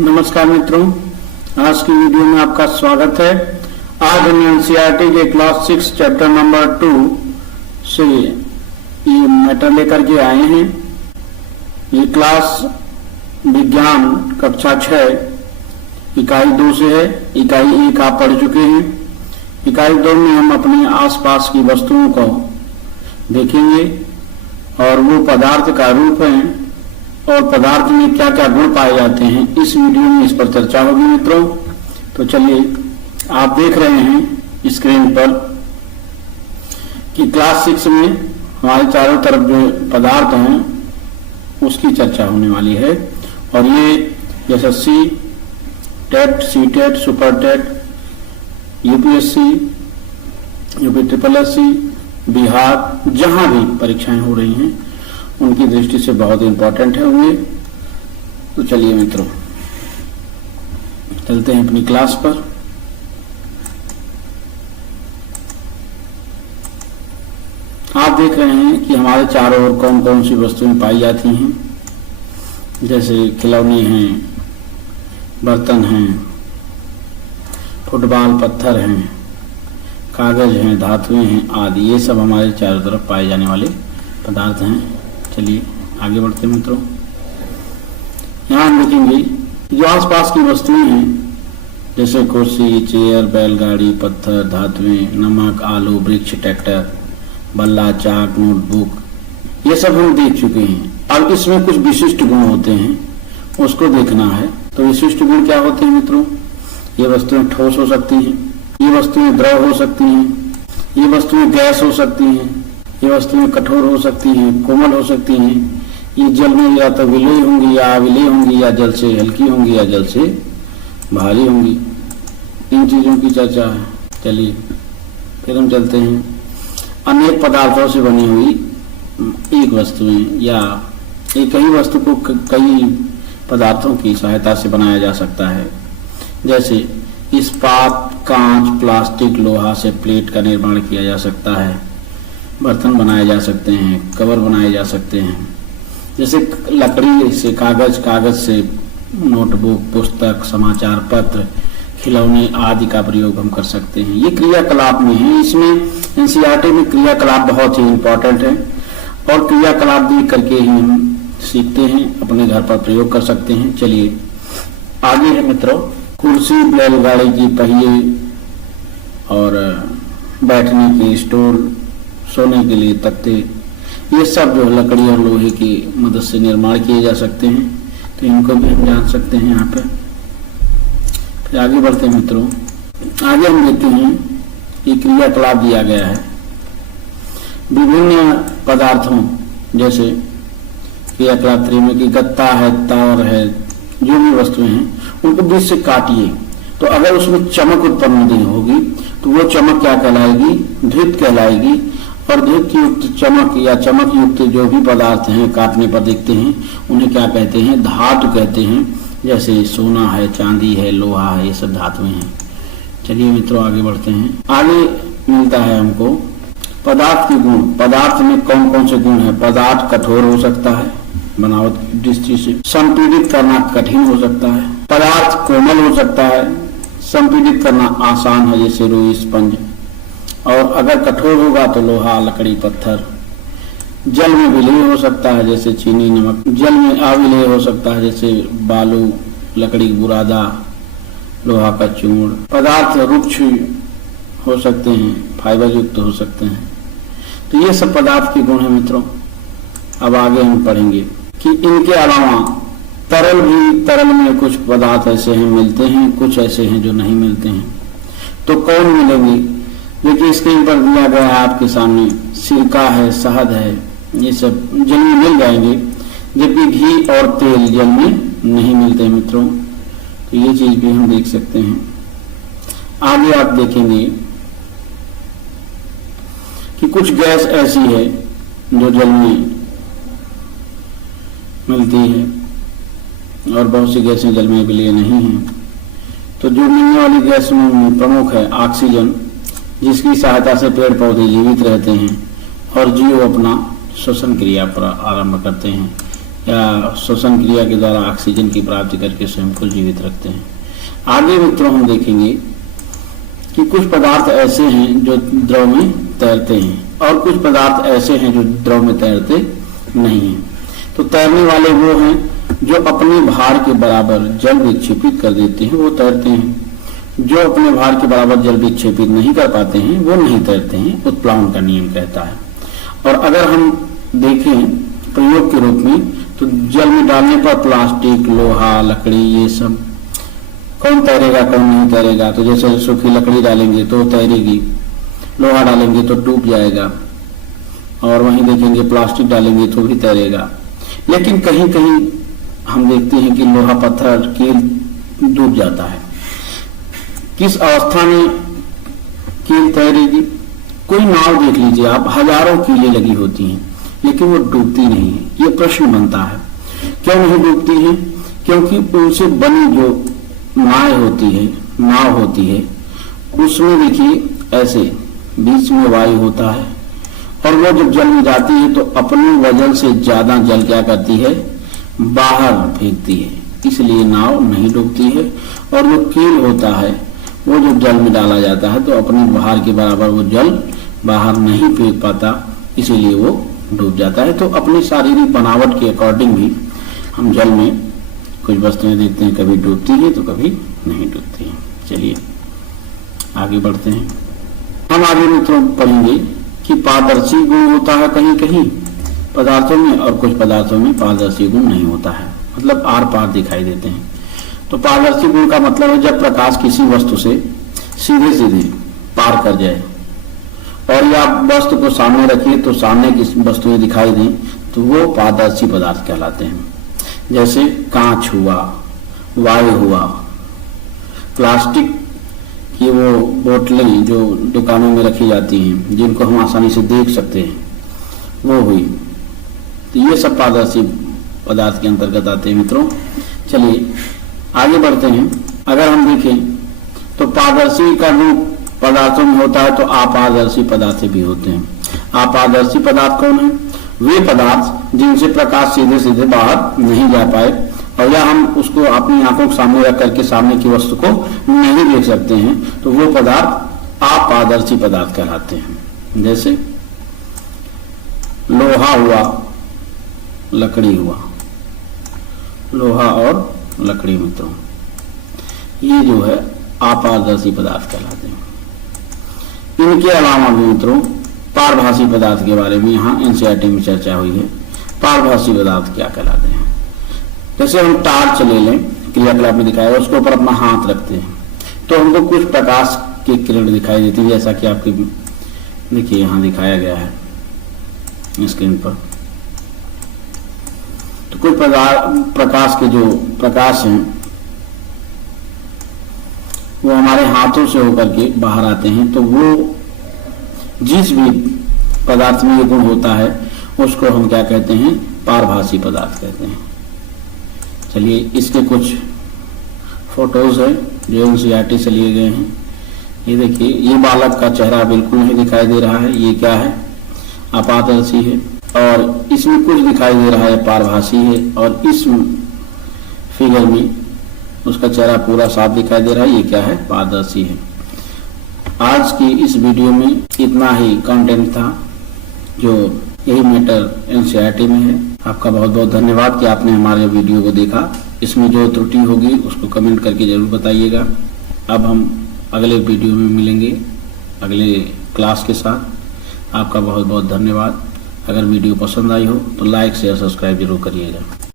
नमस्कार मित्रों, आज की वीडियो में आपका स्वागत है। आज हम एनसीईआरटी के क्लास 6 चैप्टर नंबर 2 से ये मैटर लेकर के आए हैं। ये क्लास विज्ञान कक्षा 6 इकाई 2 से है। इकाई 1 आप पढ़ चुके हैं। इकाई 2 में हम अपने आसपास की वस्तुओं को देखेंगे और वो पदार्थ का रूप है और पदार्थ में क्या क्या गुण पाए जाते हैं। इस वीडियो में इस पर चर्चा होगी मित्रों। तो चलिए, आप देख रहे हैं स्क्रीन पर कि क्लास 6 में हमारे चारों तरफ जो पदार्थ हैं उसकी चर्चा होने वाली है। और ये जैसे TET, C TET, super TET, UPSC, UP triple SC, Bihar, जहां भी परीक्षाएं हो रही हैं उनकी दृष्टि से बहुत इंपॉर्टेंट है हुए। तो चलिए मित्रों, चलते हैं अपनी क्लास पर। आप देख रहे हैं कि हमारे चारों ओर कौन कौन सी वस्तुएं पाई जाती हैं। जैसे खिलौने हैं, बर्तन हैं, फुटबॉल पत्थर हैं, कागज हैं, धातुएं हैं आदि। ये सब हमारे चारों तरफ पाए जाने वाले पदार्थ हैं। चलिए आगे बढ़ते हैं मित्रों। यहाँ हम देखेंगे जो आसपास की वस्तुएं हैं जैसे कुर्सी, चेयर, बैलगाड़ी, पत्थर, धातुएं, नमक, आलू, वृक्ष, ट्रैक्टर, बल्ला, चाक, नोटबुक, ये सब हम देख चुके हैं। अब इसमें कुछ विशिष्ट गुण होते हैं, उसको देखना है। तो विशिष्ट गुण क्या होते हैं मित्रों? ये वस्तुएं ठोस हो सकती हैं, ये वस्तुएं द्रव हो सकती हैं, ये वस्तुएं गैस हो सकती हैं, ये वस्तुएं कठोर हो सकती हैं, कोमल हो सकती हैं। ये जल में या तो विलय होंगी या अविलय होंगी, या जल से हल्की होंगी या जल से भारी होंगी। इन चीजों की चर्चा है। चलिए फिर हम चलते हैं। अनेक पदार्थों से बनी हुई एक वस्तुएं या एक ही वस्तु को कई पदार्थों की सहायता से बनाया जा सकता है। जैसे इस्पात, कांच, प्लास्टिक, लोहा से प्लेट का निर्माण किया जा सकता है, बर्तन बनाए जा सकते हैं, कवर बनाए जा सकते हैं। जैसे लकड़ी से कागज, कागज से नोटबुक, पुस्तक, समाचार पत्र, खिलौने आदि का प्रयोग हम कर सकते हैं। ये क्रियाकलाप में है। इसमें एनसीईआरटी में क्रियाकलाप बहुत ही इंपॉर्टेंट है और क्रियाकलाप देख करके ही हम सीखते हैं, अपने घर पर प्रयोग कर सकते हैं। चलिए आगे है मित्रों। कुर्सी, बैलगाड़ी की पहिए और बैठने के स्टूल, सोने के लिए तख्ते, ये सब जो लकड़ी और लोहे की मदद से निर्माण किए जा सकते हैं। तो इनको भी हम जान सकते हैं यहाँ पे। फिर आगे बढ़ते हैं मित्रों। आगे हम देखते हैं कि क्रियाकलाप दिया गया है विभिन्न पदार्थों, जैसे क्रियाकलाप 3 में कि गत्ता है, तार है, जो भी वस्तुएं हैं उनको बीच से काटिए। तो अगर उसमें चमक उत्पन्न नहीं होगी तो वो चमक क्या कहलाएगी? ध्रुत कहलाएगी। और ध्रुत युक्त चमक या चमक युक्त जो भी पदार्थ हैं काटने पर दिखते हैं उन्हें क्या कहते हैं? धातु कहते हैं। जैसे सोना है, चांदी है, लोहा है, ये सब धातुएं हैं। चलिए मित्रों आगे बढ़ते हैं। आगे मिलता है हमको पदार्थ के गुण। पदार्थ में कौन कौन से गुण है? पदार्थ कठोर हो सकता है बनावट की दृष्टि से, संपीड़ित करना कठिन हो सकता है। पदार्थ कोमल हो सकता है, संपीड़ित करना आसान है जैसे रुई, स्पंज। और अगर कठोर होगा तो लोहा, लकड़ी, पत्थर। जल में विलय हो सकता है जैसे चीनी, नमक। जल में अविलय हो सकता है जैसे बालू, लकड़ी की बुरादा, लोहा का चूर्ण। पदार्थ रुक्ष हो सकते हैं, फाइबर युक्त हो सकते हैं। तो ये सब पदार्थ के गुण हैं मित्रों। अब आगे हम पढ़ेंगे कि इनके अलावा तरल में कुछ पदार्थ ऐसे हैं मिलते हैं, कुछ ऐसे हैं जो नहीं मिलते हैं। तो कौन मिलेंगे? देखिए स्क्रीन पर दिया गया है आपके सामने। सिरका है, शहद है, ये सब जल में मिल जाएंगे, जबकि घी और तेल जल में नहीं मिलते मित्रों। तो ये चीज भी हम देख सकते हैं। आगे आप देखेंगे कि कुछ गैस ऐसी है जो जल में मिलती है और बहुत सी गैसें जल में विलय नहीं हैं। तो जो मिलने वाली गैस में प्रमुख है ऑक्सीजन, जिसकी सहायता से पेड़ पौधे जीवित रहते हैं और जीव अपना श्वसन क्रिया पर आरंभ करते हैं। या श्वसन क्रिया के द्वारा ऑक्सीजन की प्राप्ति करके स्वयं को जीवित रखते हैं। आगे मित्रों हम देखेंगे कि कुछ पदार्थ ऐसे हैं जो द्रव में तैरते हैं और कुछ पदार्थ ऐसे हैं जो द्रव में तैरते नहीं हैं। तो तैरने वाले वो हैं जो अपने भार के बराबर जल विक्षेपित कर देते हैं, वो तैरते हैं। जो अपने भार के बराबर जल विक्षेपित नहीं कर पाते हैं वो नहीं तैरते हैं, उत्प्लावन का नियम कहता है। और अगर हम देखें प्रयोग के रूप में तो जल में डालने पर प्लास्टिक, लोहा, लकड़ी, ये सब कौन तैरेगा कौन नहीं तैरेगा। तो जैसे सूखी लकड़ी डालेंगे तो तैरेगी, लोहा डालेंगे तो डूब जाएगा, और वहीं देखेंगे प्लास्टिक डालेंगे तो भी तैरेगा। लेकिन कहीं कहीं हम देखते हैं कि लोहा, पत्थर, कील डूब जाता है। किस अवस्था में कील तैरेगी? कोई नाव देख लीजिए आप, हजारों कीलें लगी होती हैं लेकिन वो डूबती नहीं है। ये प्रश्न बनता है क्यों नहीं डूबती है? क्योंकि उनसे बनी जो नाव होती है उसमें देखिए ऐसे बीच में वायु होता है, और वो जब जल में जाती है तो अपने वजन से ज्यादा जल क्या करती है? बाहर फेंकती है, इसलिए नाव नहीं डूबती है। और जो कील होता है वो जब जल में डाला जाता है तो अपने भार के बराबर वो जल बाहर नहीं फेंक पाता, इसीलिए वो डूब जाता है। तो अपनी शारीरिक बनावट के अकॉर्डिंग भी हम जल में कुछ वस्तुएं देखते हैं, कभी डूबती है तो कभी नहीं डूबती है। चलिए आगे बढ़ते हैं। हम आगे मित्रों पढ़ेंगे कि पारदर्शी गुण होता है कहीं कहीं पदार्थों में और कुछ पदार्थों में पारदर्शी गुण नहीं होता है, मतलब आर पार दिखाई देते हैं। तो पारदर्शी गुण का मतलब है जब प्रकाश किसी वस्तु से सीधे सीधे पार कर जाए, और या वस्तु को सामने रखिए तो सामने की वस्तुएं दिखाई दें, तो वो पारदर्शी पदार्थ कहलाते हैं। जैसे कांच हुआ, वायु हुआ, प्लास्टिक की वो बोतलें जो दुकानों में रखी जाती हैं जिनको हम आसानी से देख सकते हैं, वो हुई। तो ये सब पारदर्शी पदार्थ के अंतर्गत आते हैं मित्रों। चलिए आगे बढ़ते हैं। अगर हम देखें तो पारदर्शी का रूप पदार्थों में होता है तो अपारदर्शी पदार्थ भी होते हैं। अपारदर्शी पदार्थ कौन है? वे पदार्थ जिनसे प्रकाश सीधे सीधे बाहर नहीं जा पाए, और या हम उसको अपनी आंखों के सामने रख करके सामने की वस्तु को नहीं देख सकते हैं, तो वो पदार्थ अपारदर्शी पदार्थ कहलाते हैं। जैसे लोहा हुआ, लकड़ी हुआ, लोहा और लकड़ी मित्रों, ये जो है अपारदर्शी पदार्थ कहलाते हैं। इनके अलावा भी मित्रों पारभासी पदार्थ के बारे में यहाँ एनसीईआरटी में चर्चा हुई है। पारभासी पदार्थ क्या कहलाते हैं? जैसे हम टार्च ले लें, क्रियाकलाप में दिखाया, उसके ऊपर अपना हाथ रखते हैं तो हमको कुछ प्रकाश की किरण दिखाई देती है, जैसा कि आपके देखिए यहाँ दिखाया गया है स्क्रीन पर। तो कुछ प्रकाश के जो प्रकाश हैं वो हमारे हाथों से होकर के बाहर आते हैं, तो वो जिस भी पदार्थ में ये गुण होता है उसको हम क्या कहते हैं? पारभासी पदार्थ कहते हैं। चलिए इसके कुछ फोटोज हैं जो एनसीईआरटी से लिए गए हैं। ये देखिए, ये बालक का चेहरा बिल्कुल नहीं दिखाई दे रहा है, ये क्या है? अपारदर्शी है। और इसमें कुछ दिखाई दे रहा है, पारभासी है। और इस फिगर में उसका चेहरा पूरा साफ दिखाई दे रहा है, ये क्या है? पारदर्शी है। आज की इस वीडियो में इतना ही कंटेंट था, जो यही मैटर एनसीईआरटी में है। आपका बहुत बहुत धन्यवाद कि आपने हमारे वीडियो को देखा। इसमें जो त्रुटि होगी उसको कमेंट करके जरूर बताइएगा। अब हम अगले वीडियो में मिलेंगे अगले क्लास के साथ। आपका बहुत बहुत धन्यवाद। अगर वीडियो पसंद आई हो तो लाइक शेयर सब्सक्राइब जरूर करिएगा।